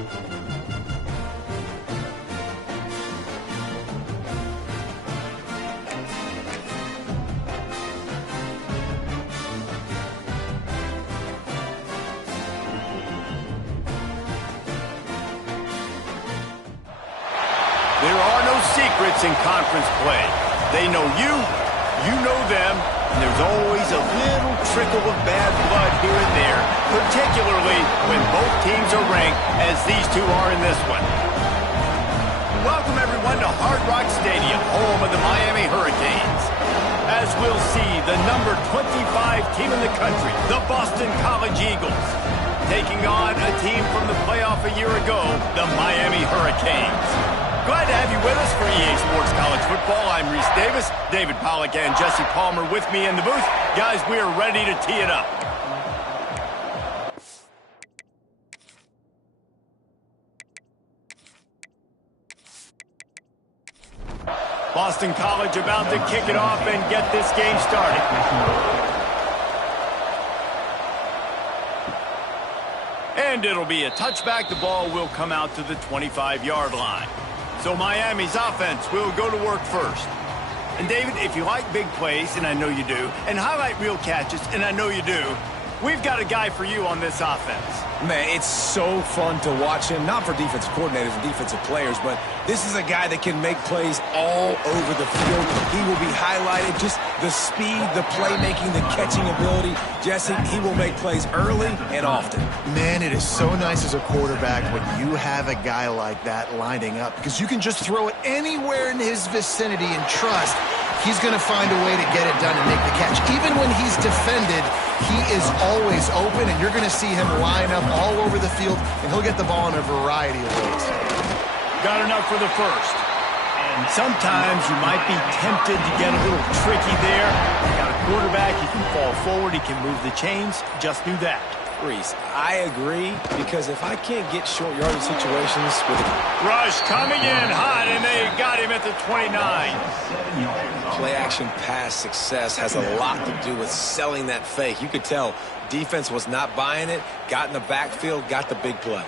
There are no secrets in conference play. They know you, you know them, and there's always a little trickle of bad blood here and there, particularly when both teams are ranked as these two are in this one. Welcome everyone to Hard Rock Stadium, home of the Miami Hurricanes. As we'll see, the number 25 team in the country, the Boston College Eagles, taking on a team from the playoff a year ago, the Miami Hurricanes. Glad to have you with us for EA Sports College Football. I'm Reese Davis, David Pollack, and Jesse Palmer with me in the booth. Guys, we are ready to tee it up. Boston College about to kick it off and get this game started. And it'll be a touchback. The ball will come out to the 25-yard line. So Miami's offense will go to work first. And David, if you like big plays, and I know you do, and highlight real catches, and I know you do, we've got a guy for you on this offense. Man, it's so fun to watch him, not for defensive coordinators and defensive players, but this is a guy that can make plays all over the field. He will be highlighted, just the speed, the playmaking, the catching ability. Jesse, he will make plays early and often. Man, it is so nice as a quarterback when you have a guy like that lining up, because you can just throw it anywhere in his vicinity and trust he's going to find a way to get it done and make the catch. Even when he's defended, he is always open, and you're going to see him line up all over the field, and he'll get the ball in a variety of ways. Got enough for the first. And sometimes you might be tempted to get a little tricky there. You got a quarterback, he can fall forward, he can move the chains. Just do that. Reese, I agree, because if I can't get short yardage situations with a rush coming in hot, and they got him at the 29. Play action pass success has a lot to do with selling that fake. You could tell defense was not buying it, got in the backfield, got the big play.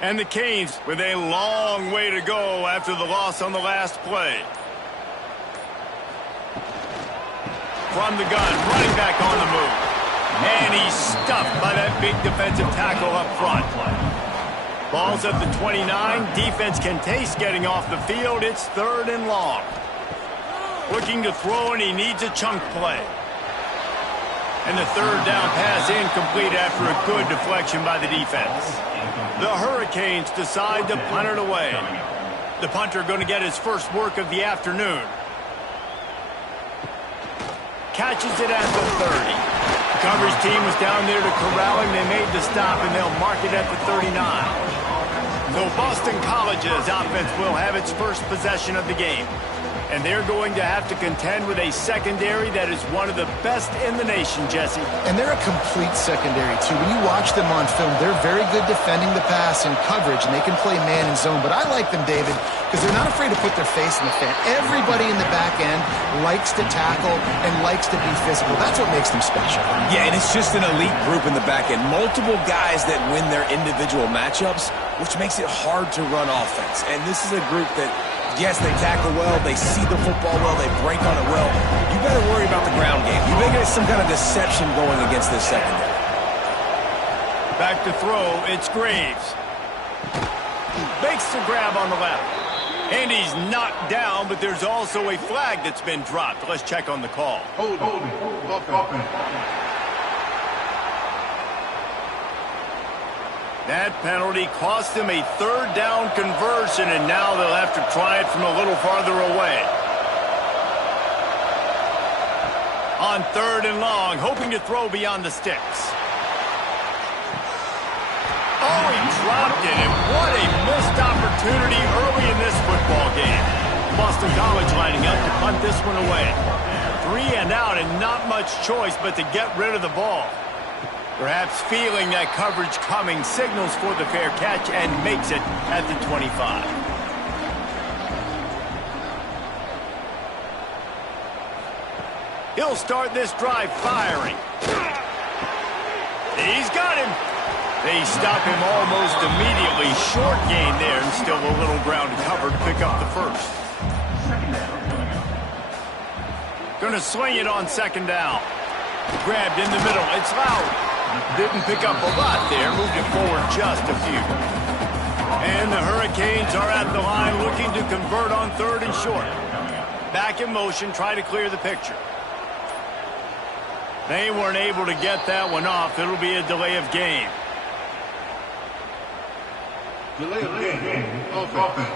And the Canes with a long way to go after the loss on the last play. From the gun, running back on the move. And he's stuffed by that big defensive tackle up front. Ball's at the 29. Defense can taste getting off the field. It's 3rd and long. Looking to throw, and he needs a chunk play. And the 3rd down pass incomplete after a good deflection by the defense. The Hurricanes decide to punt it away. The punter going to get his first work of the afternoon. Catches it at the 30. The coverage team was down there to corral him. They made the stop, and they'll mark it at the 39. So Boston College's offense will have its first possession of the game. And they're going to have to contend with a secondary that is one of the best in the nation, Jesse. And they're a complete secondary, too. When you watch them on film, they're very good defending the pass and coverage, and they can play man and zone. But I like them, David, because they're not afraid to put their face in the fan. Everybody in the back end likes to tackle and likes to be physical. That's what makes them special. Yeah, and it's just an elite group in the back end. Multiple guys that win their individual matchups, which makes it hard to run offense. And this is a group that, yes, they tackle well, they see the football well, they break on it well. You better worry about the ground game. You make it some kind of deception going against this secondary. Back to throw, it's Graves. Makes the grab on the left. And he's knocked down, but there's also a flag that's been dropped. Let's check on the call. Hold. That penalty cost them a 3rd down conversion, and now they'll have to try it from a little farther away. On 3rd and long, hoping to throw beyond the sticks. Oh, he dropped it, and what a missed opportunity early in this football game. Boston College lining up to punt this one away. 3 and out, and not much choice but to get rid of the ball. Perhaps feeling that coverage coming, signals for the fair catch and makes it at the 25. He'll start this drive firing. He's got him. They stop him almost immediately. Short gain there, and still a little ground to cover to pick up the first. Going to sling it on second down. Grabbed in the middle. It's Lowry. Didn't pick up a lot there. Moved it forward just a few. And the Hurricanes are at the line looking to convert on third and short. Back in motion, try to clear the picture. They weren't able to get that one off. It'll be a delay of game. Delay of game. Offense.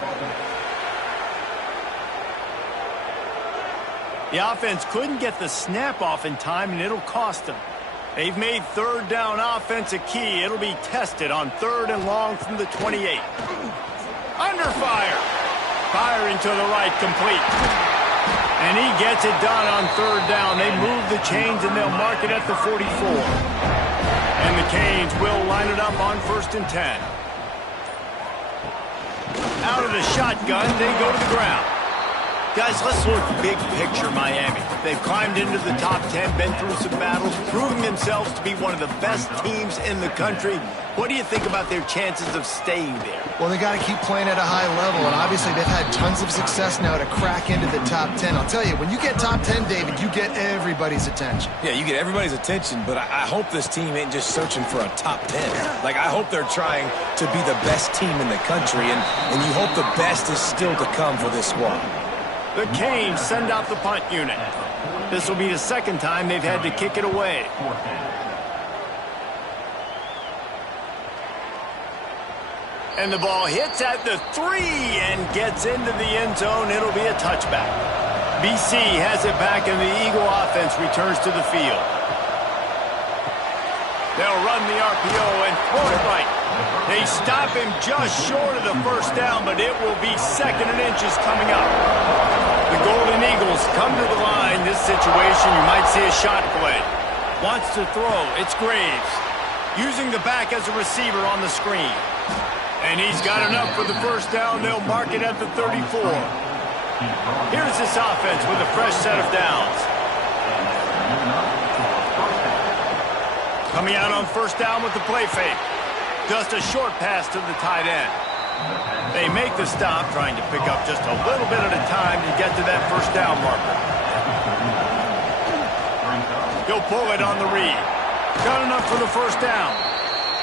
The offense couldn't get the snap off in time, and it'll cost them. They've made third down offense a key. It'll be tested on third and long from the 28. Under fire. Firing to the right, complete. And he gets it done on third down. They move the chains, and they'll mark it at the 44. And the Canes will line it up on 1st and 10. Out of the shotgun, they go to the ground. Guys, let's look big picture Miami. They've climbed into the top 10, been through some battles, proving themselves to be one of the best teams in the country. What do you think about their chances of staying there? Well, they got to keep playing at a high level, and obviously they've had tons of success now to crack into the top 10. I'll tell you, when you get top 10, David, you get everybody's attention. Yeah, you get everybody's attention, but I hope this team ain't just searching for a top 10. Like, I hope they're trying to be the best team in the country, and you hope the best is still to come for this squad. The Canes send out the punt unit. This will be the second time they've had to kick it away. And the ball hits at the 3 and gets into the end zone. It'll be a touchback. BC has it back, and the Eagle offense returns to the field. They'll run the RPO and throw it right. They stop him just short of the first down, but it will be 2nd and inches coming up. The Golden Eagles come to the line. This situation, you might see a shot play. Wants to throw. It's Graves. Using the back as a receiver on the screen. And he's got enough for the first down. They'll mark it at the 34. Here's this offense with a fresh set of downs. Coming out on first down with the play fake. Just a short pass to the tight end. They make the stop, trying to pick up just a little bit at a time to get to that first down marker. He'll pull it on the read. Got enough for the first down.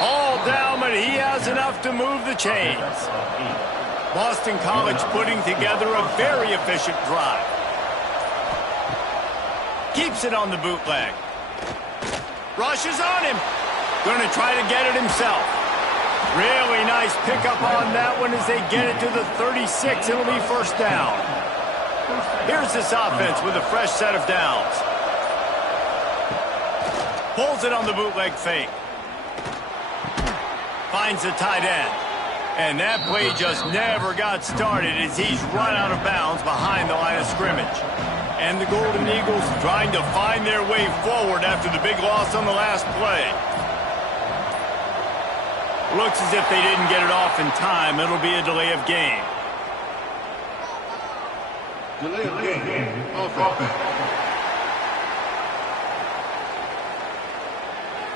All down, but he has enough to move the chains. Boston College putting together a very efficient drive. Keeps it on the bootleg. Rushes on him. Going to try to get it himself. Really nice pickup on that one as they get it to the 36. It'll be first down. Here's this offense with a fresh set of downs. Pulls it on the bootleg fake. Finds the tight end. And that play just never got started as he's run out of bounds behind the line of scrimmage. And the Golden Eagles trying to find their way forward after the big loss on the last play. Looks as if they didn't get it off in time. It'll be a delay of game. Delay of game. Offense.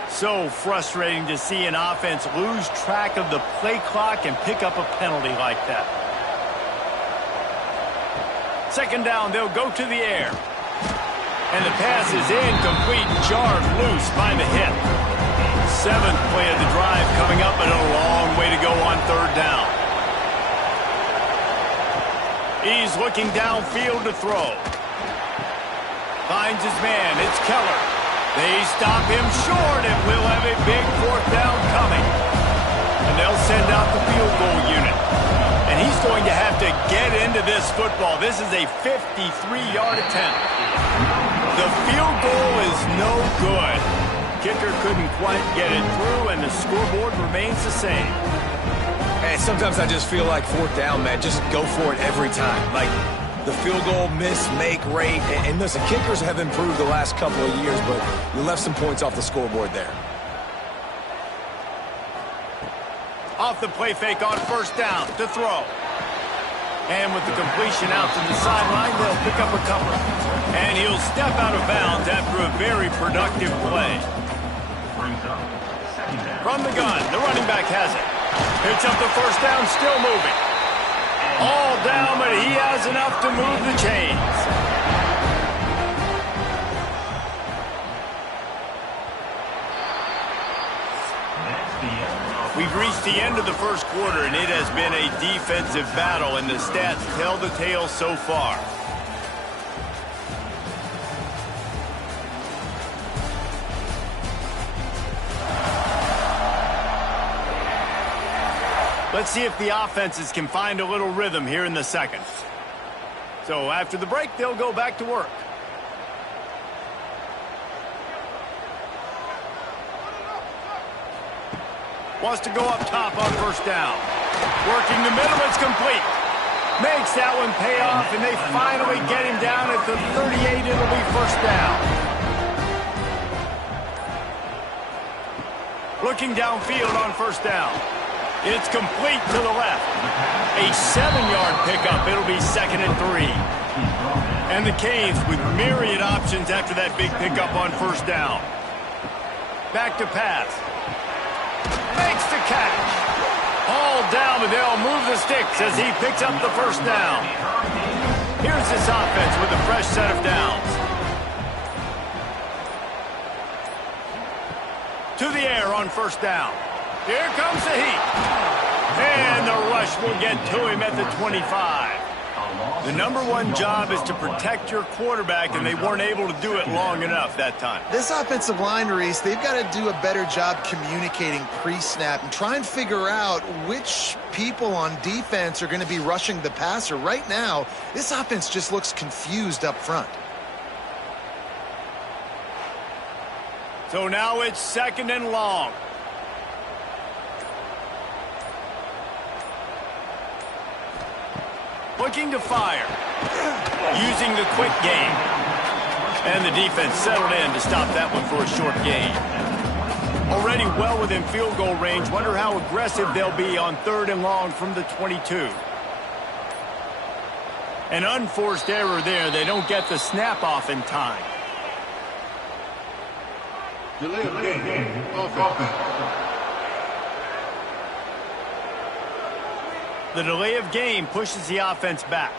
So frustrating to see an offense lose track of the play clock and pick up a penalty like that. Second down, they'll go to the air. And the pass is incomplete, jarred loose by the hip. 7th play of the drive coming up, but a long way to go on third down. He's looking downfield to throw. Finds his man. It's Keller. They stop him short, and we'll have a big 4th down coming. And they'll send out the field goal unit. And he's going to have to get into this football. This is a 53-yard attempt. The field goal is no good. Kicker couldn't quite get it through, and the scoreboard remains the same. And sometimes I just feel like 4th down, man. Just go for it every time. Like the field goal miss, make rate. And listen, kickers have improved the last couple of years, but you left some points off the scoreboard there. Off the play fake on first down to throw. And with the completion out to the sideline, they'll pick up a couple. And he'll step out of bounds after a very productive play. From the gun, the running back has it. Picks up the first down, still moving. All down, but he has enough to move the chains. We've reached the end of the first quarter, and it has been a defensive battle, and the stats tell the tale so far. Let's see if the offenses can find a little rhythm here in the second. So after the break, they'll go back to work. Wants to go up top on first down. Working the middle, it's complete. Makes that one pay off, and they finally get him down at the 38. It'll be first down. Looking downfield on first down. It's complete to the left. A 7-yard pickup. It'll be 2nd and 3. And the Canes with myriad options after that big pickup on first down. Back to pass. Makes the catch. All down, but they'll move the sticks as he picks up the first down. Here's this offense with a fresh set of downs. To the air on first down. Here comes the heat. And the rush will get to him at the 25. The #1 job is to protect your quarterback, and they weren't able to do it long enough that time. This offensive line, Reese, they've got to do a better job communicating pre-snap and try and figure out which people on defense are going to be rushing the passer. Right now, this offense just looks confused up front. So now it's 2nd and long. Looking to fire. Using the quick game. And the defense settled in to stop that one for a short gain. Already well within field goal range. Wonder how aggressive they'll be on 3rd and long from the 22. An unforced error there. They don't get the snap off in time. Delay of game. Offense. The delay of game pushes the offense back.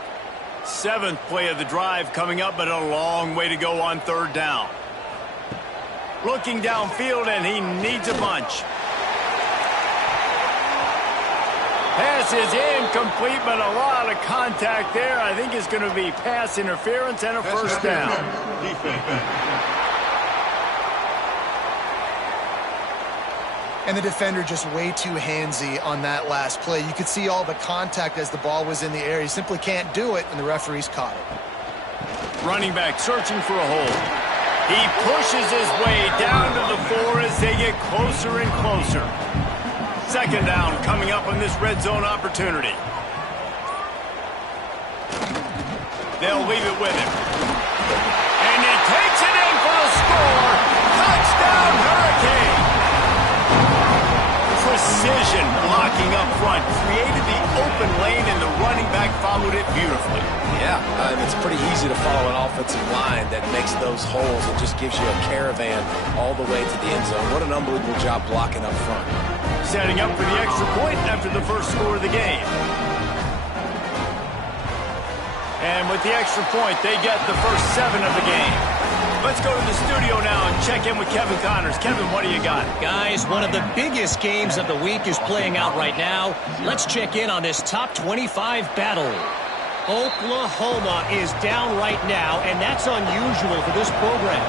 7th play of the drive coming up, but a long way to go on 3rd down. Looking downfield, and he needs a bunch. Pass is incomplete, but a lot of contact there. I think it's going to be pass interference and a first down. And the defender just way too handsy on that last play. You could see all the contact as the ball was in the air. He simply can't do it, and the referees caught it. Running back searching for a hole. He pushes his way down to the 4 as they get closer and closer. 2nd down coming up on this red zone opportunity. They'll leave it with him. And he takes it in for the score. Touchdown, Hurricane. Precision blocking up front. Created the open lane, and the running back followed it beautifully. Yeah, it's pretty easy to follow an offensive line that makes those holes. It just gives you a caravan all the way to the end zone. What an unbelievable job blocking up front. Setting up for the extra point after the first score of the game. And with the extra point, they get the first 7 of the game. Let's go to the studio now and check in with Kevin Connors. Kevin, what do you got? Guys, one of the biggest games of the week is playing out right now. Let's check in on this top 25 battle. Oklahoma is down right now, and that's unusual for this program.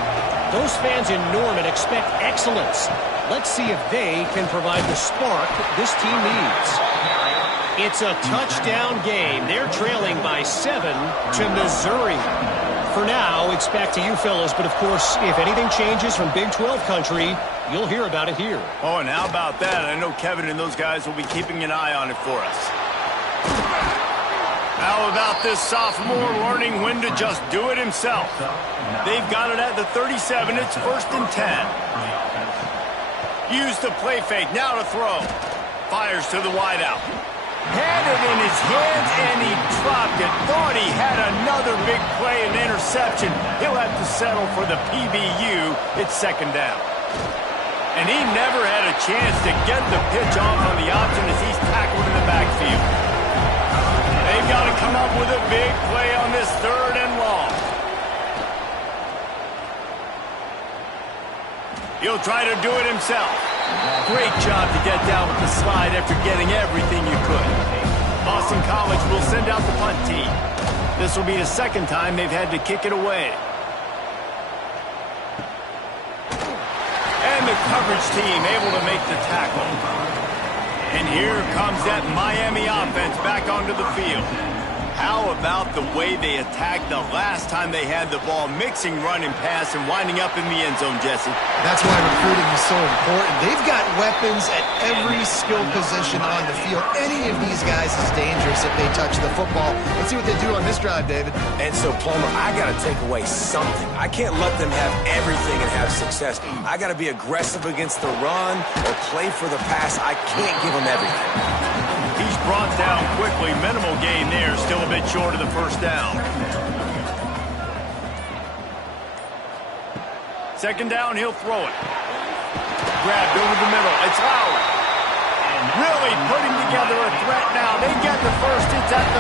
Those fans in Norman expect excellence. Let's see if they can provide the spark this team needs. It's a touchdown game. They're trailing by 7 to Missouri. For now, it's back to you fellas, but of course, if anything changes from Big 12 country, you'll hear about it here. Oh, and how about that? I know Kevin and those guys will be keeping an eye on it for us. How about this sophomore learning when to just do it himself? They've got it at the 37. It's 1st and 10. Use the play fake. Now to throw. Fires to the wideout. Had it in his hands, and he dropped it. Thought he had another big play and interception. He'll have to settle for the PBU. It's second down. And he never had a chance to get the pitch off on the option as he's tackled in the backfield. They've got to come up with a big play on this third and long. He'll try to do it himself. Great job to get down with the slide after getting everything you could. Boston College will send out the punt team. This will be the second time they've had to kick it away. And the coverage team able to make the tackle. And here comes that Miami offense back onto the field. How about the way they attacked the last time they had the ball, mixing run and pass and winding up in the end zone, Jesse? That's why recruiting is so important. They've got weapons at every skill position on the field. Any of these guys is dangerous if they touch the football. Let's see what they do on this drive, David. And so, Palmer, I got to take away something. I can't let them have everything and have success. I got to be aggressive against the run or play for the pass. I can't give them everything. He's brought down quickly. Minimal gain there. Still a bit short of the first down. Second down, he'll throw it. Grabbed over the middle. It's Lowry. Really putting together a threat now. They get the first. It's at the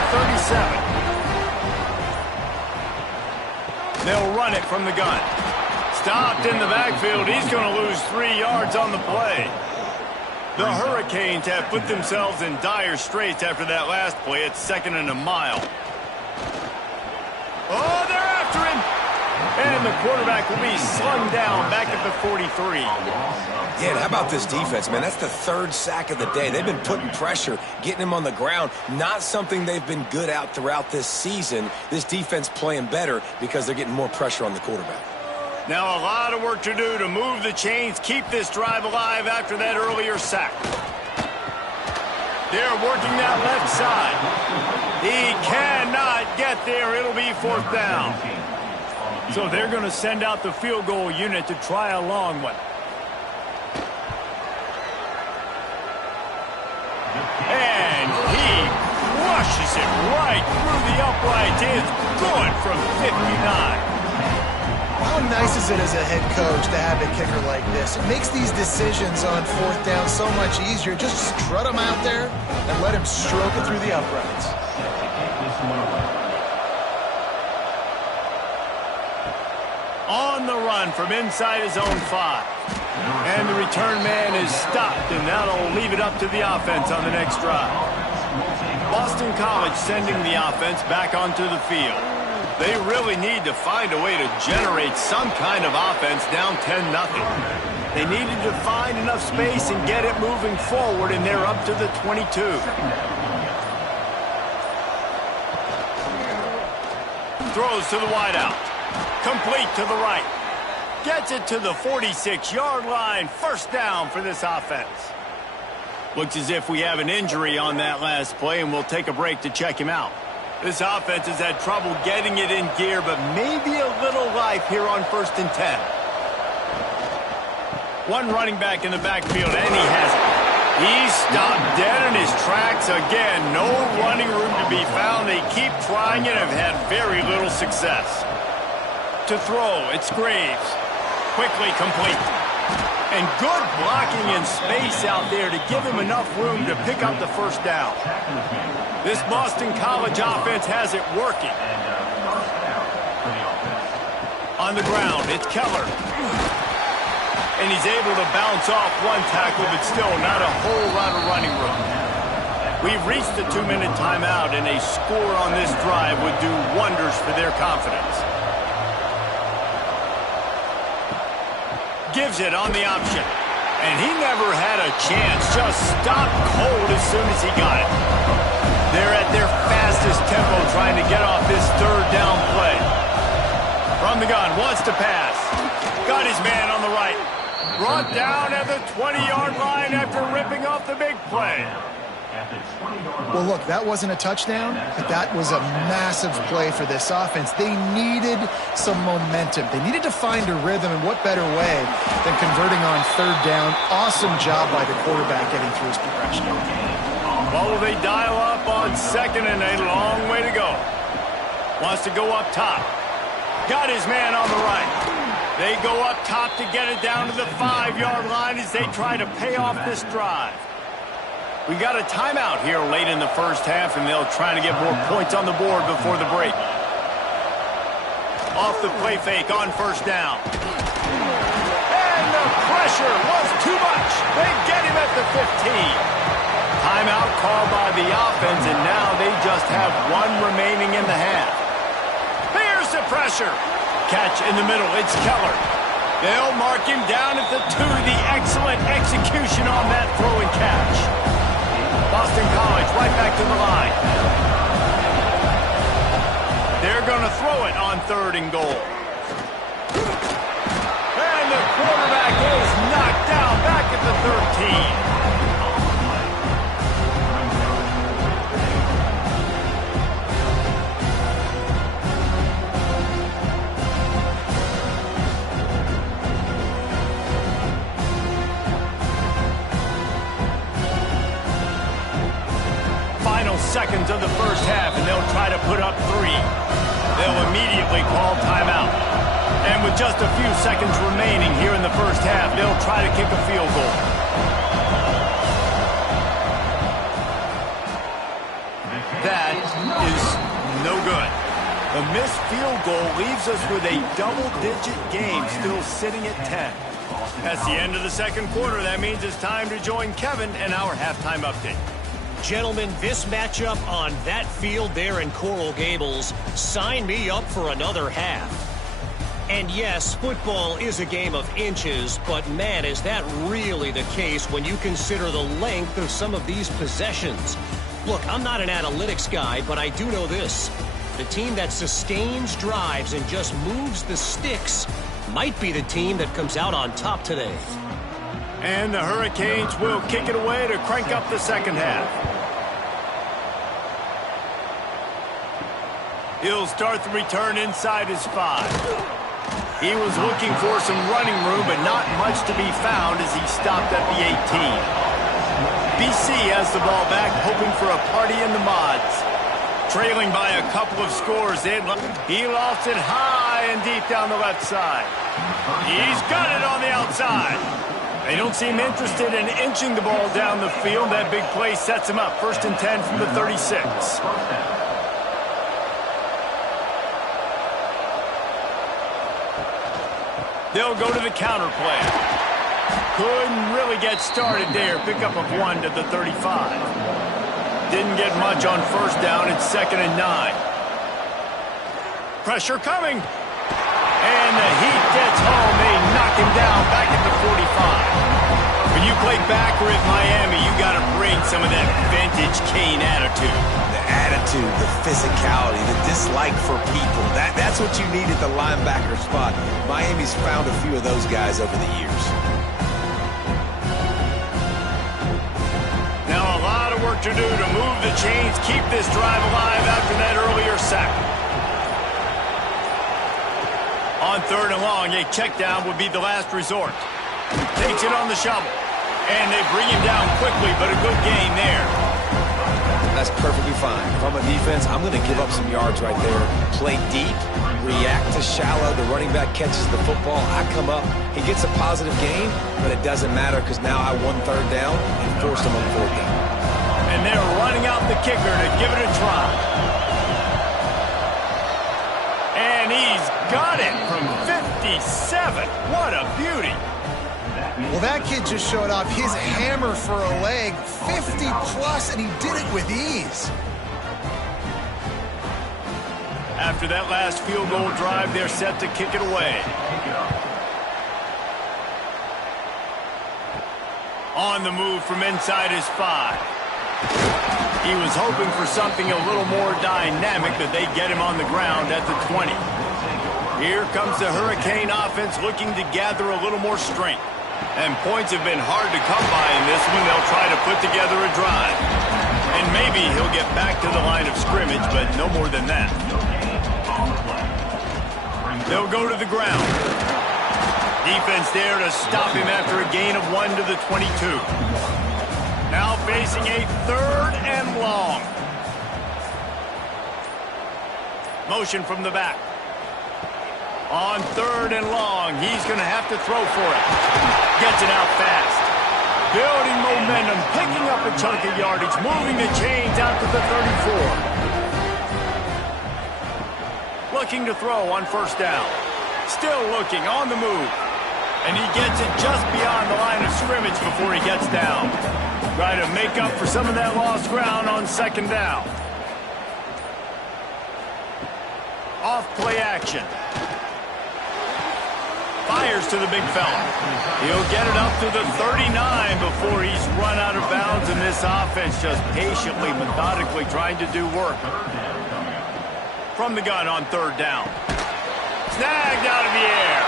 37. They'll run it from the gun. Stopped in the backfield. He's going to lose 3 yards on the play. The Hurricanes have put themselves in dire straits after that last play. It's second and a mile. Oh, they're after him. And the quarterback will be slung down back at the 43. Yeah, and how about this defense, man? That's the third sack of the day. They've been putting pressure, getting him on the ground. Not something they've been good at throughout this season. This defense playing better because they're getting more pressure on the quarterback. Now a lot of work to do to move the chains, keep this drive alive after that earlier sack. They're working that left side. He cannot get there. It'll be fourth down. So they're going to send out the field goal unit to try a long one. And he crushes it right through the uprights. It's good from 59. How nice is it as a head coach to have a kicker like this? It makes these decisions on fourth down so much easier. Just strut him out there and let him stroke it through the uprights. On the run from inside his own 5. And the return man is stopped, and that'll leave it up to the offense on the next drive. Boston College sending the offense back onto the field. They really need to find a way to generate some kind of offense down 10-0. They needed to find enough space and get it moving forward, and they're up to the 22. Throws to the wideout. Complete to the right. Gets it to the 46-yard line. First down for this offense. Looks as if we have an injury on that last play, and we'll take a break to check him out. This offense has had trouble getting it in gear, but maybe a little life here on 1st and 10. One running back in the backfield, and he has it. He's stopped dead in his tracks again. No running room to be found. They keep trying and have had very little success. To throw, it's Graves. Quickly complete. And good blocking in space out there to give him enough room to pick up the first down. This Boston College offense has it working. On the ground, it's Keller. And he's able to bounce off one tackle, but still not a whole lot of running room. We've reached the 2-minute timeout, and a score on this drive would do wonders for their confidence. Gives it on the option. And he never had a chance. Just stopped cold as soon as he got it. They're at their fastest tempo trying to get off this third down play. From the gun, wants to pass. Got his man on the right. Brought down at the 20-yard line after ripping off the big play. Well, look, that wasn't a touchdown, but that was a massive play for this offense. They needed some momentum. They needed to find a rhythm, and what better way than converting on third down. Awesome job by the quarterback getting through his progression. What will they dial up on second and a long way to go? Wants to go up top. Got his man on the right. They go up top to get it down to the 5-yard line as they try to pay off this drive. We got a timeout here late in the first half, and they'll try to get more points on the board before the break. Off the play fake on first down. And the pressure was too much. They get him at the 15. Timeout called by the offense, and now they just have one remaining in the half. Here's the pressure. Catch in the middle. It's Keller. They'll mark him down at the 2. The excellent execution on that throw and catch. Boston College right back to the line. They're going to throw it on 3rd and goal. And the quarterback is knocked down back at the 13. Seconds of the first half, and they'll try to put up 3. They'll immediately call timeout. And with just a few seconds remaining here in the first half, they'll try to kick a field goal. That is no good. A missed field goal leaves us with a double-digit game still sitting at 10. That's the end of the second quarter. That means it's time to join Kevin and our halftime update. Gentlemen, this matchup on that field there in Coral Gables, sign me up for another half. And yes, football is a game of inches, but man, is that really the case when you consider the length of some of these possessions. Look, I'm not an analytics guy, but I do know this. The team that sustains drives and just moves the sticks might be the team that comes out on top today. And the Hurricanes will kick it away to crank up the second half. He'll start the return inside his 5. He was looking for some running room, but not much to be found as he stopped at the 18. BC has the ball back, hoping for a party in the mods. Trailing by a couple of scores, he lost it high and deep down the left side. He's got it on the outside. They don't seem interested in inching the ball down the field. That big play sets him up. 1st and 10 from the 36. They'll go to the counter play. Couldn't really get started there. Pickup of 1 to the 35. Didn't get much on first down. It's 2nd and 9. Pressure coming. And the heat gets home. They knock him down back at the 45. When you play backer at Miami, you got to bring some of that vintage Kane attitude. The attitude, the physicality, the dislike for people. That's what you need at the linebacker spot. Miami's found a few of those guys over the years. Now a lot of work to do to move the chains, keep this drive alive after that earlier sack. On 3rd and long, a check down would be the last resort. Takes it on the shovel. And they bring him down quickly, but a good gain there. That's perfectly fine. If I'm a defense, I'm going to give up some yards right there. Play deep, react to shallow. The running back catches the football. I come up. He gets a positive gain, but it doesn't matter because now I won 3rd down and forced him on 4th down. And they're running out the kicker to give it a try. And he's got it from 57. What a beauty. Well, that kid just showed off his hammer for a leg, 50+, and he did it with ease. After that last field goal drive, they're set to kick it away. On the move from inside his 5. He was hoping for something a little more dynamic, but they get him on the ground at the 20. Here comes the Hurricane offense looking to gather a little more strength. And points have been hard to come by in this one. They'll try to put together a drive. And maybe he'll get back to the line of scrimmage, but no more than that. They'll go to the ground. Defense there to stop him after a gain of 1 to the 22. Now facing a 3rd and long. Motion from the back. On 3rd and long, he's going to have to throw for it. Gets it out fast. Building momentum, picking up a chunk of yardage, moving the chains out to the 34. Looking to throw on 1st down. Still looking, on the move. And he gets it just beyond the line of scrimmage before he gets down. Try to make up for some of that lost ground on 2nd down. Off play action. Fires to the big fella. He'll get it up to the 39 before he's run out of bounds, and this offense just patiently, methodically trying to do work. From the gun on 3rd down. Snagged out of the air.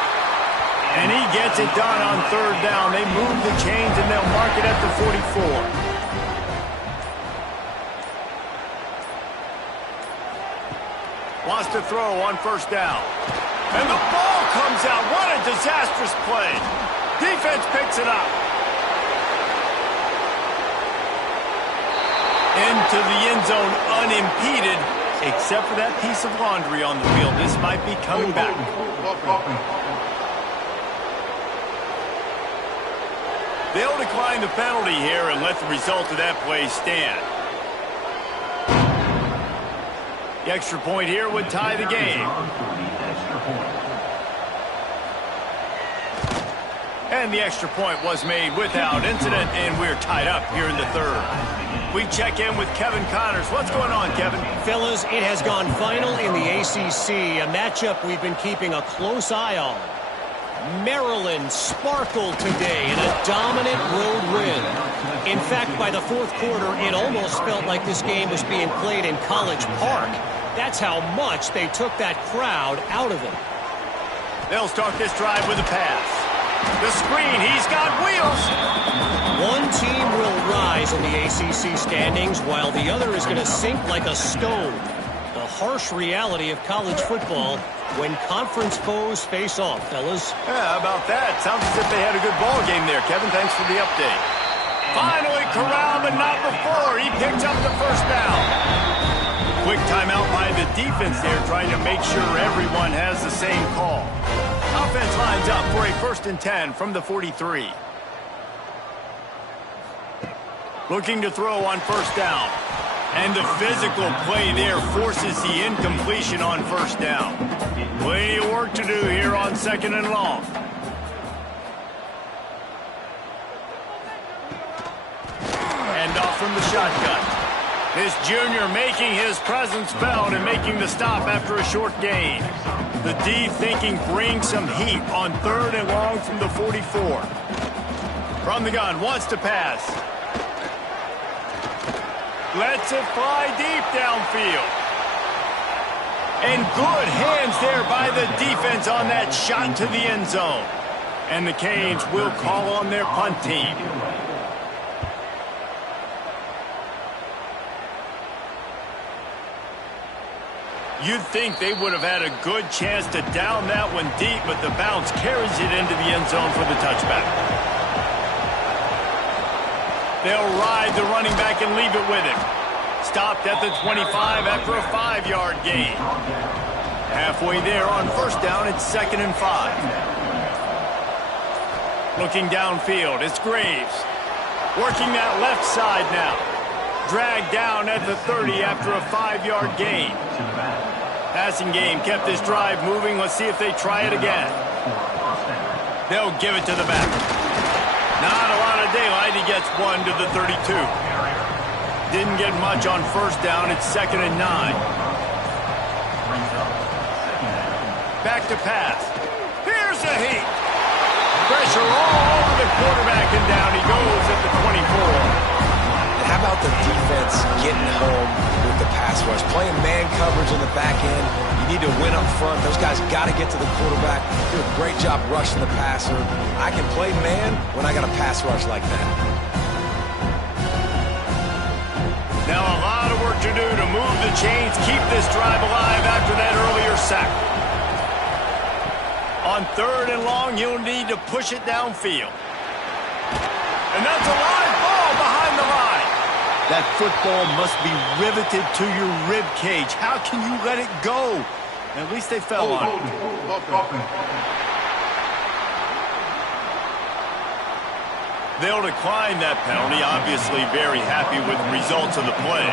And he gets it done on 3rd down. They move the chains, and they'll mark it at the 44. Wants to throw on 1st down. And the ball comes out. What a disastrous play. Defense picks it up. Into the end zone unimpeded, except for that piece of laundry on the field. This might be coming back. They'll decline the penalty here and let the result of that play stand. The extra point here would tie the game. And the extra point was made without incident, and we're tied up here in the 3rd. We check in with Kevin Connors. What's going on, Kevin? Fellas, it has gone final in the ACC, a matchup we've been keeping a close eye on. Maryland sparkled today in a dominant road win. In fact, by the 4th quarter, it almost felt like this game was being played in College Park. That's how much they took that crowd out of it. They'll start this drive with a pass. The screen, he's got wheels. One team will rise in the ACC standings while the other is going to sink like a stone. The harsh reality of college football when conference foes face off, fellas. Yeah, how about that? Sounds as if they had a good ball game there, Kevin. Thanks for the update. Finally corralled, but not before. He picks up the 1st down. Quick timeout by the defense there, trying to make sure everyone has the same call. Offense lines up for a 1st and 10 from the 43. Looking to throw on 1st down. And the physical play there forces the incompletion on 1st down. Plenty of work to do here on 2nd and long. And off from the shotgun. This junior making his presence felt and making the stop after a short gain. The D thinking bring some heat on 3rd and long from the 44. From the gun, wants to pass. Lets it fly deep downfield. And good hands there by the defense on that shot to the end zone. And the Canes will call on their punt team. You'd think they would have had a good chance to down that one deep, but the bounce carries it into the end zone for the touchback. They'll ride the running back and leave it with him. Stopped at the 25 after a 5-yard gain. Halfway there on 1st down, it's 2nd and 5. Looking downfield, it's Graves. Working that left side now. Dragged down at the 30 after a 5-yard gain. Passing game kept this drive moving. Let's see if they try it again. They'll give it to the back. Not a lot of daylight. He gets one to the 32. Didn't get much on 1st down. It's 2nd and 9. Back to pass. Here's the heat. Pressure all over the quarterback, and down he goes at the 24. How about the defense getting home with the pass rush? Playing man coverage in the back end. You need to win up front. Those guys got to get to the quarterback. Do a great job rushing the passer. I can play man when I got a pass rush like that. Now a lot of work to do to move the chains, keep this drive alive after that earlier sack. On 3rd and long, you'll need to push it downfield. And that's a live ball behind the line. That football must be riveted to your rib cage. How can you let it go? At least they fell on it. They'll decline that penalty, obviously very happy with the results of the play.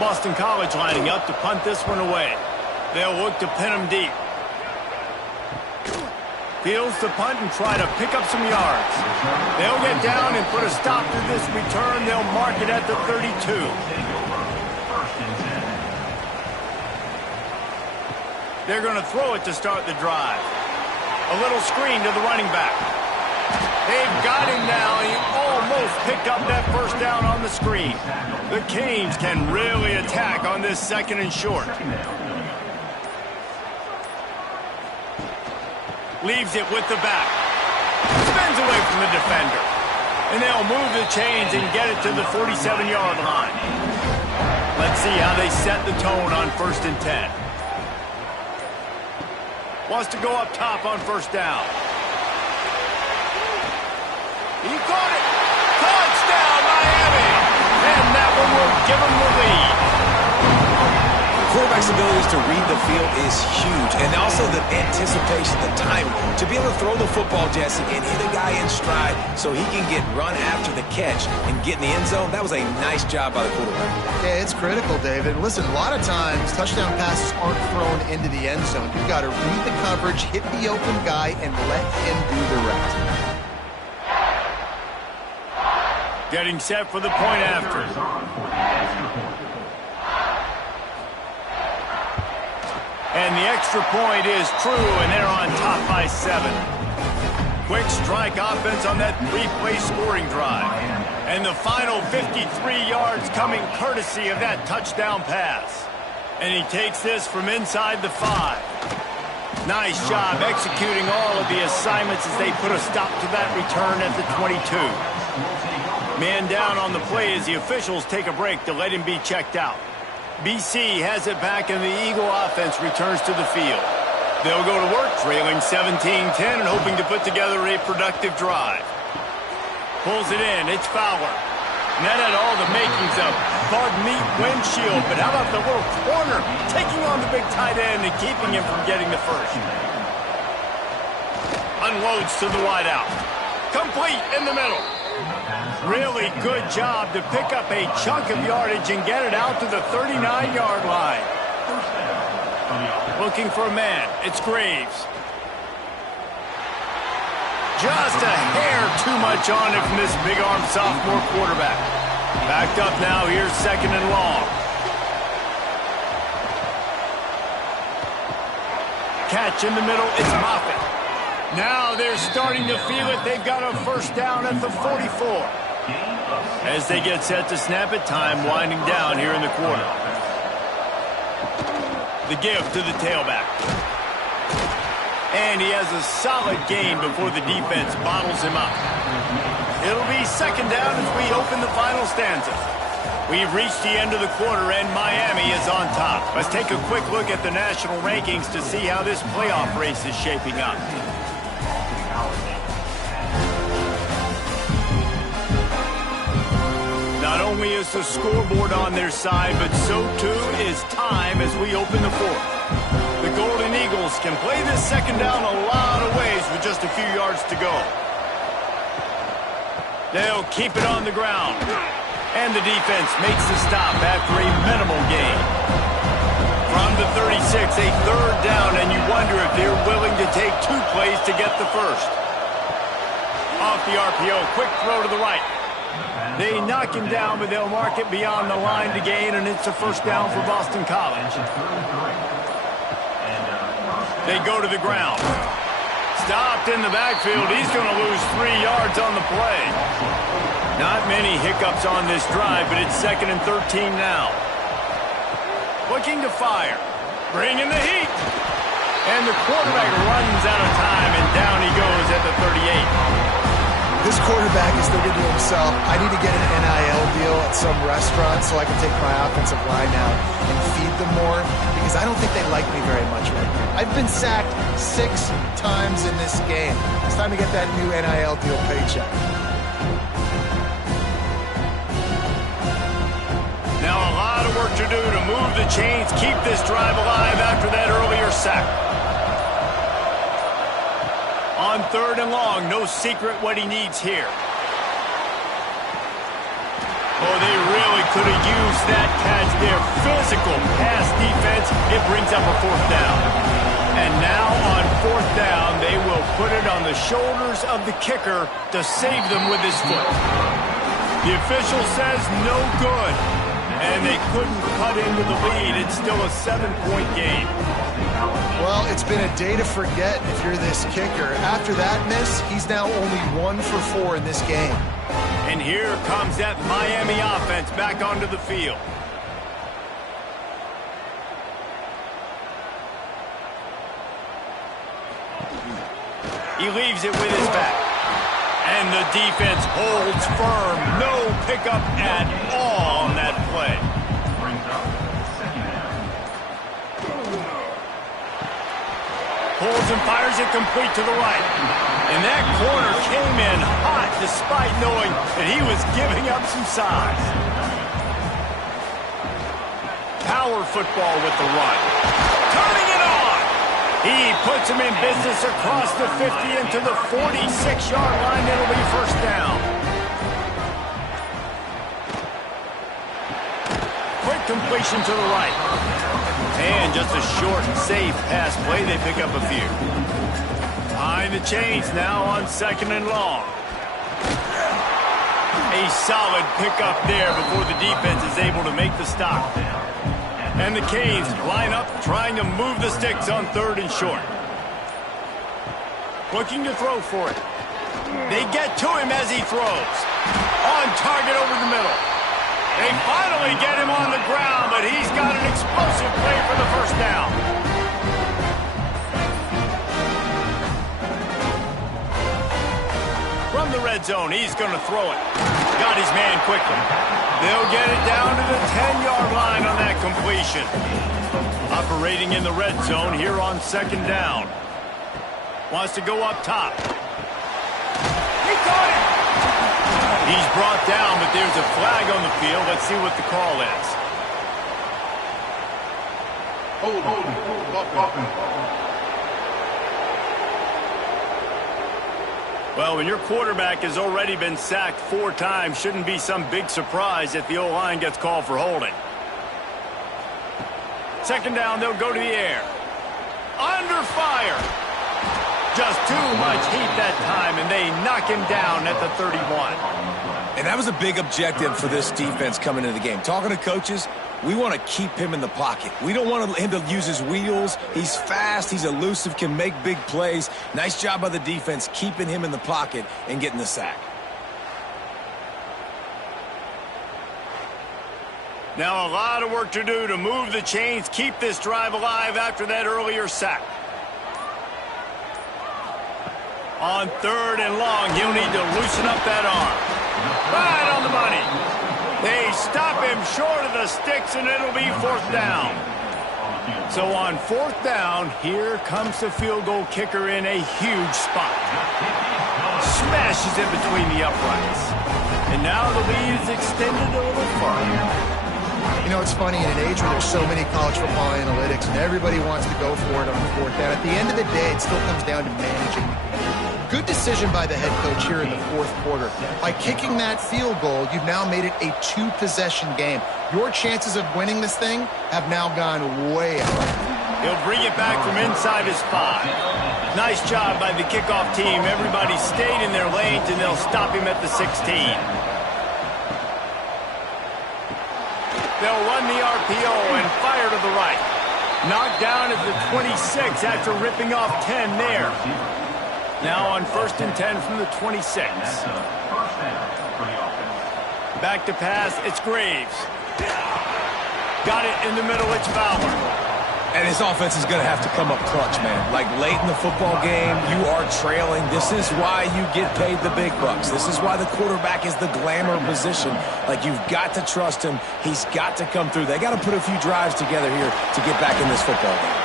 Boston College lining up to punt this one away. They'll look to pin them deep. Fields the punt and try to pick up some yards. They'll get down and put a stop to this return. They'll mark it at the 32. They're going to throw it to start the drive. A little screen to the running back. They've got him now. He almost picked up that first down on the screen. The Canes can really attack on this 2nd and short. Leaves it with the back. Spins away from the defender. And they'll move the chains and get it to the 47-yard line. Let's see how they set the tone on 1st and 10. Wants to go up top on 1st down. He caught it. Touchdown, Miami. And that one will give them the lead. Quarterback's abilities to read the field is huge, and also the anticipation, the time to be able to throw the football, Jesse, and hit a guy in stride so he can get run after the catch and get in the end zone. That was a nice job by the quarterback. Yeah, it's critical, David. Listen, a lot of times touchdown passes aren't thrown into the end zone. You've got to read the coverage, hit the open guy, and let him do the rest. Getting set for the point after. And the extra point is true, and they're on top by 7. Quick strike offense on that 3-play scoring drive. And the final 53 yards coming courtesy of that touchdown pass. And he takes this from inside the 5. Nice job executing all of the assignments as they put a stop to that return at the 22. Man down on the play as the officials take a break to let him be checked out. BC has it back, and the Eagle offense returns to the field. They'll go to work, trailing 17-10 and hoping to put together a productive drive. Pulls it in. It's Fowler. And that had all the makings of bug meat windshield, but how about the little corner taking on the big tight end and keeping him from getting the first? Unloads to the wideout. Complete in the middle. Really good job to pick up a chunk of yardage and get it out to the 39-yard line. Looking for a man. It's Graves. Just a hair too much on it from this big-arm sophomore quarterback. Backed up now. Here's 2nd and long. Catch in the middle. It's Moffitt. Now they're starting to feel it. They've got a first down at the 44. As they get set to snap it, time winding down here in the quarter. The gift to the tailback. And he has a solid gain before the defense bottles him up. It'll be 2nd down as we open the final stanza. We've reached the end of the quarter, and Miami is on top. Let's take a quick look at the national rankings to see how this playoff race is shaping up. Not only is the scoreboard on their side, but so too is time as we open the 4th. The Golden Eagles can play this 2nd down a lot of ways with just a few yards to go. They'll keep it on the ground. And the defense makes the stop after a minimal gain. From the 36, a 3rd down, and you wonder if they're willing to take 2 plays to get the first. Off the RPO, quick throw to the right. They knock him down, but they'll mark it beyond the line to gain, and it's a first down for Boston College. They go to the ground. Stopped in the backfield. He's going to lose 3 yards on the play. Not many hiccups on this drive, but it's 2nd and 13 now. Looking to fire. Bringing the heat. And the quarterback runs out of time, and down he goes at the 38. This quarterback is thinking to himself, I need to get an NIL deal at some restaurant so I can take my offensive line out and feed them more, because I don't think they like me very much right now. I've been sacked 6 times in this game. It's time to get that new NIL deal paycheck. Now a lot of work to do to move the chains, keep this drive alive after that earlier sack. On 3rd and long, no secret what he needs here. Oh, they really could have used that catch there. Physical pass defense. It brings up a 4th down. And now on 4th down, they will put it on the shoulders of the kicker to save them with his foot. The official says no good. And they couldn't cut into the lead. It's still a 7-point game. Well, it's been a day to forget if you're this kicker. After that miss, he's now only 1 for 4 in this game. And here comes that Miami offense back onto the field. He leaves it with his back. And the defense holds firm. No pickup at all on that play. Pulls and fires it complete to the right. And that corner came in hot despite knowing that he was giving up some size. Power football with the run. Turning it on. He puts him in business across the 50 into the 46-yard line. It'll be 1st down. Quick completion to the right. And just a short and safe pass play. They pick up a few. Behind the chains now on 2nd and long. A solid pickup there before the defense is able to make the stop. And the Canes line up trying to move the sticks on 3rd and short. Looking to throw for it. They get to him as he throws. On target over the middle. They finally get him on the ground, but he's got an explosive play for the 1st down. From the red zone, he's going to throw it. Got his man quickly. They'll get it down to the 10-yard line on that completion. Operating in the red zone here on 2nd down. Wants to go up top. He caught it! He's brought down, but there's a flag on the field. Let's see what the call is. Well, when your quarterback has already been sacked 4 times, shouldn't be some big surprise if the O-line gets called for holding. 2nd down, they'll go to the air. Under fire. Just too much heat that time, and they knock him down at the 31. And that was a big objective for this defense coming into the game. Talking to coaches, we want to keep him in the pocket. We don't want him to use his wheels. He's fast, he's elusive, can make big plays. Nice job by the defense keeping him in the pocket and getting the sack. Now a lot of work to do to move the chains, keep this drive alive after that earlier sack. On 3rd and long, he'll need to loosen up that arm. Right on the money. They stop him short of the sticks, and it'll be 4th down. So on 4th down, here comes the field goal kicker in a huge spot. Smashes it between the uprights. And now the lead is extended a little further. You know, it's funny, in an age where there's so many college football analytics and everybody wants to go for it on 4th down, at the end of the day, it still comes down to managing the game. Good decision by the head coach here in the 4th quarter. By kicking that field goal, you've now made it a 2-possession game. Your chances of winning this thing have now gone way up. He'll bring it back from inside his 5. Nice job by the kickoff team. Everybody stayed in their lanes, and they'll stop him at the 16. They'll run the RPO and fire to the right. Knocked down at the 26 after ripping off 10 there. Now on 1st and 10 from the 26. Back to pass, it's Graves. Got it in the middle, it's Fowler. And his offense is going to have to come up clutch, man. Like late in the football game, you are trailing. This is why you get paid the big bucks. This is why the quarterback is the glamour position. Like, you've got to trust him. He's got to come through. They got to put a few drives together here to get back in this football game.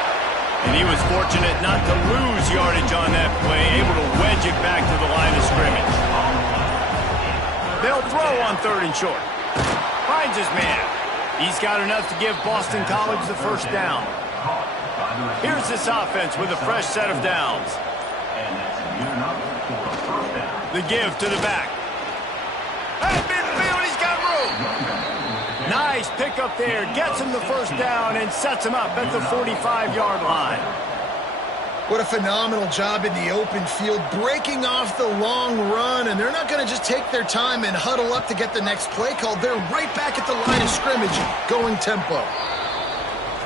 And he was fortunate not to lose yardage on that play, able to wedge it back to the line of scrimmage. They'll throw on 3rd and short. Finds his man. He's got enough to give Boston College the first down. Here's this offense with a fresh set of downs. The give to the back. At midfield, he's got room. Nice pickup there. Gets him the first down and sets him up at the 45-yard line. What a phenomenal job in the open field, breaking off the long run, and they're not going to just take their time and huddle up to get the next play called. They're right back at the line of scrimmage, going tempo.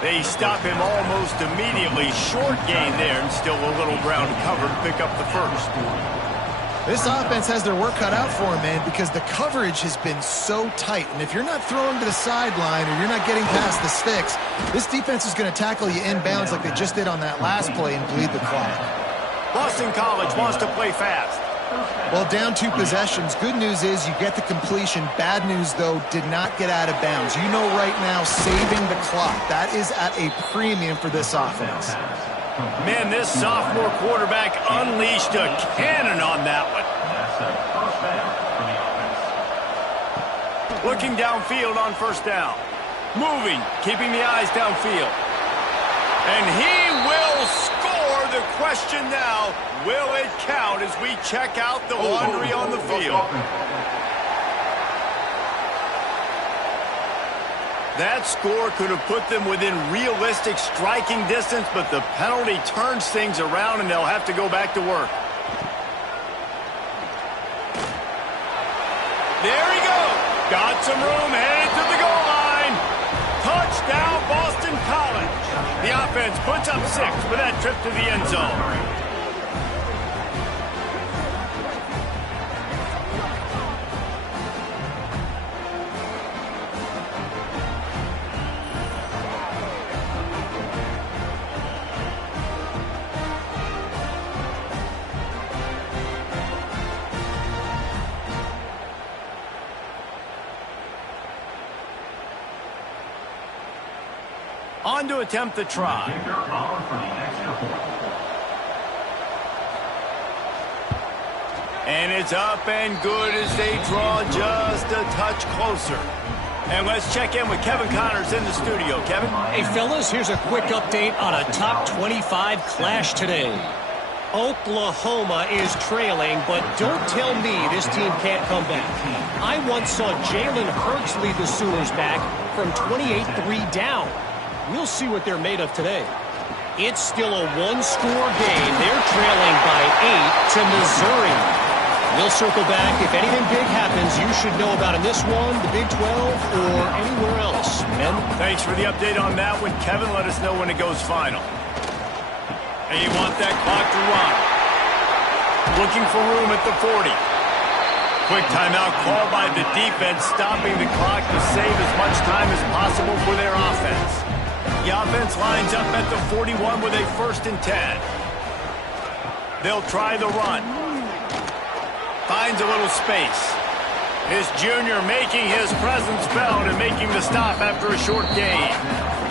They stop him almost immediately. Short gain there, and still a little ground covered to pick up the first. This offense has their work cut out for them, man, because the coverage has been so tight. And if you're not throwing to the sideline or you're not getting past the sticks, this defense is going to tackle you inbounds like they just did on that last play and bleed the clock. Boston College wants to play fast. Well, down 2 possessions. Good news is you get the completion. Bad news, though, did not get out of bounds. You know right now, saving the clock. That is at a premium for this offense. Man, this sophomore quarterback unleashed a cannon on that one. Looking downfield on first down. Moving, keeping the eyes downfield. And he will score. The question now, will it count as we check out the laundry on the field? That score could have put them within realistic striking distance, but the penalty turns things around, and they'll have to go back to work. There he goes. Got some room, headed to the goal line. Touchdown, Boston College. The offense puts up 6 for that trip to the end zone. On to attempt the try. And it's up and good as they draw just a touch closer. And let's check in with Kevin Connors in the studio. Kevin? Hey, fellas, here's a quick update on a top 25 clash today. Oklahoma is trailing, but don't tell me this team can't come back. I once saw Jalen Hurts lead the Sooners back from 28-3 down. We'll see what they're made of today. It's still a one-score game. They're trailing by 8 to Missouri. We'll circle back. If anything big happens, you should know about in this one, the Big 12, or anywhere else. Ben? Thanks for the update on that one, Kevin. Let us know when it goes final. And you want that clock to run. Looking for room at the 40. Quick timeout called by the defense, stopping the clock to save as much time as possible for their offense. The offense lines up at the 41 with a 1st and 10. They'll try the run. Finds a little space. His junior making his presence felt and making the stop after a short gain.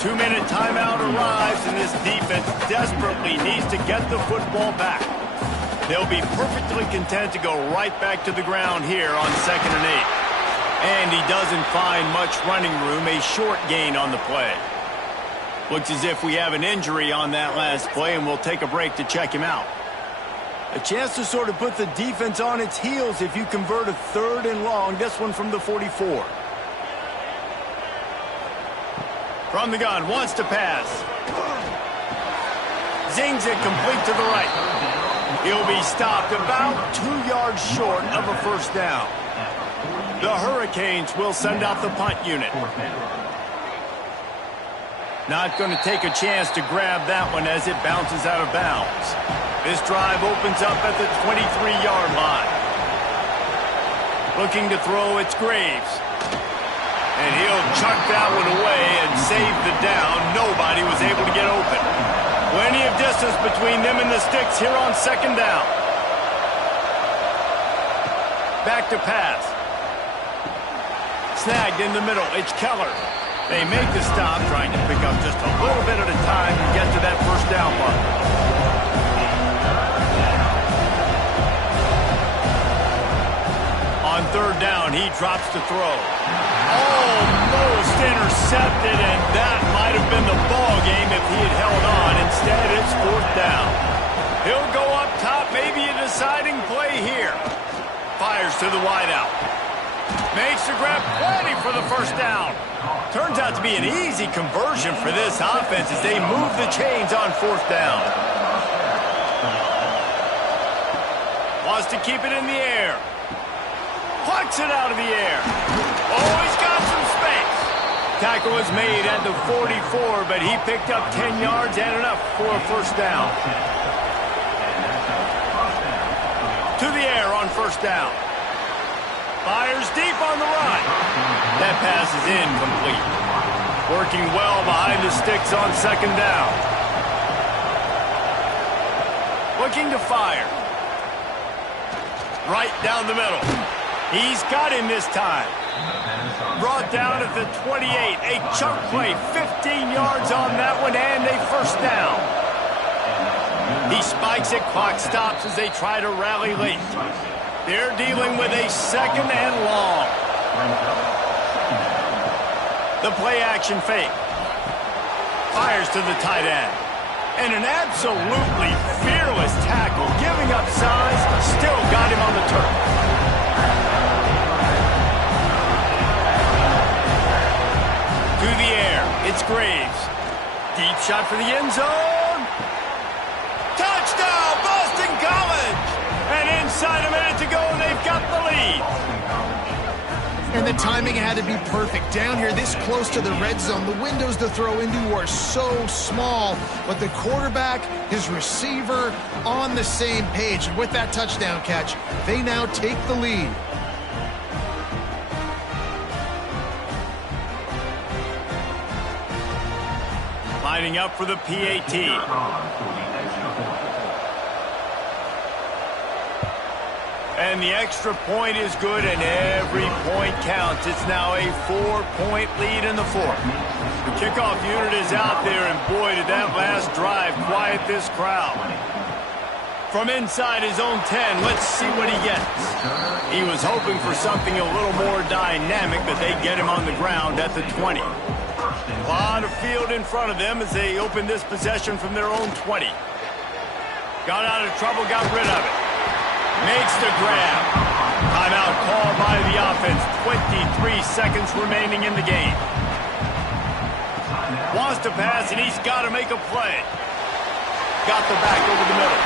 2-minute timeout arrives, and this defense desperately needs to get the football back. They'll be perfectly content to go right back to the ground here on 2nd and 8. And he doesn't find much running room, a short gain on the play. Looks as if we have an injury on that last play, and we'll take a break to check him out. A chance to sort of put the defense on its heels if you convert a 3rd and long, this one from the 44. From the gun, wants to pass. Zings it complete to the right. He'll be stopped about 2 yards short of a 1st down. The Hurricanes will send out the punt unit. Not going to take a chance to grab that one as it bounces out of bounds. This drive opens up at the 23-yard line. Looking to throw, it's Graves. And he'll chuck that one away and save the down. Nobody was able to get open. Plenty of distance between them and the sticks here on 2nd down. Back to pass. Snagged in the middle. It's Keller. They make the stop, trying to pick up just a little bit at a time to get to that 1st down mark. On third down, he drops to throw. Almost intercepted, and that might have been the ball game if he had held on. Instead, it's fourth down. He'll go up top, maybe a deciding play here. Fires to the wideout. Makes the grab, plenty for the first down. Turns out to be an easy conversion for this offense as they move the chains on fourth down. Wants to keep it in the air. Plucks it out of the air. Oh, he's got some space. Tackle was made at the 44, but he picked up 10 yards and enough for a first down. To the air on first down. Fires deep on the run. That pass is incomplete. Working well behind the sticks on second down. Looking to fire. Right down the middle. He's got him this time. Brought down at the 28. A chunk play. 15 yards on that one and a first down. He spikes it. Clock stops as they try to rally late. They're dealing with a second and long. The play action fake. Fires to the tight end. And an absolutely fearless tackle. Giving up size, still got him on the turf. To the air, it's Graves. Deep shot for the end zone. Touchdown, Boston College! And inside a minute to go, and they've got the lead. And the timing had to be perfect. Down here, this close to the red zone, the windows to throw into are so small, but the quarterback, his receiver, on the same page. And with that touchdown catch, they now take the lead. Lining up for the PAT. And the extra point is good, and every point counts. It's now a 4-point lead in the fourth. The kickoff unit is out there, and boy, did that last drive quiet this crowd. From inside his own 10, let's see what he gets. He was hoping for something a little more dynamic, but they get him on the ground at the 20. A lot of field in front of them as they open this possession from their own 20. Got out of trouble, got rid of it. Makes the grab. Timeout called by the offense. 23 seconds remaining in the game. Wants to pass, and he's got to make a play. Got the back over the middle.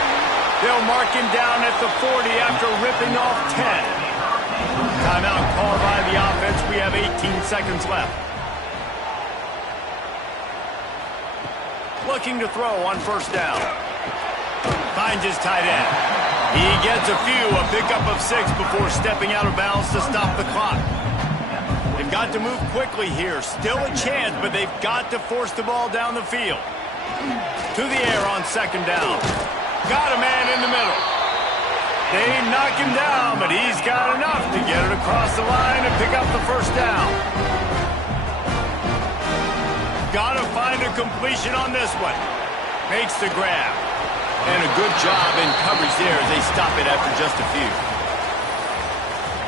They'll mark him down at the 40 after ripping off 10. Timeout called by the offense. We have 18 seconds left. Looking to throw on first down. Finds his tight end. He gets a pickup of 6 before stepping out of bounds to stop the clock. They've got to move quickly here. Still a chance, but they've got to force the ball down the field. To the air on second down. Got a man in the middle. They knock him down, but he's got enough to get it across the line and pick up the first down. Got to find a completion on this one. Makes the grab. And a good job in coverage there as they stop it after just a few.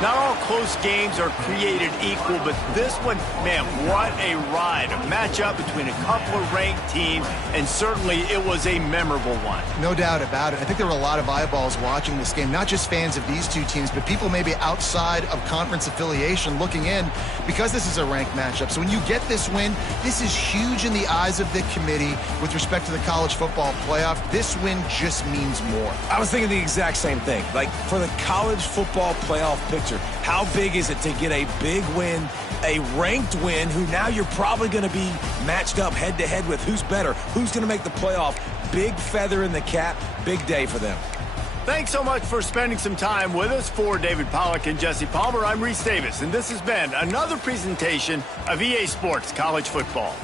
Not all close games are created equal, but this one, man, what a ride. A matchup between a couple of ranked teams, and certainly it was a memorable one. No doubt about it. I think there were a lot of eyeballs watching this game, not just fans of these two teams, but people maybe outside of conference affiliation looking in because this is a ranked matchup. So when you get this win, this is huge in the eyes of the committee with respect to the college football playoff. This win just means more. I was thinking the exact same thing. Like, for the college football playoff picture, how big is it to get a big win, a ranked win, who now you're probably going to be matched up head-to-head with who's better, who's going to make the playoff. Big feather in the cap, big day for them. Thanks so much for spending some time with us. For David Pollack and Jesse Palmer, I'm Reese Davis, and this has been another presentation of EA Sports College Football.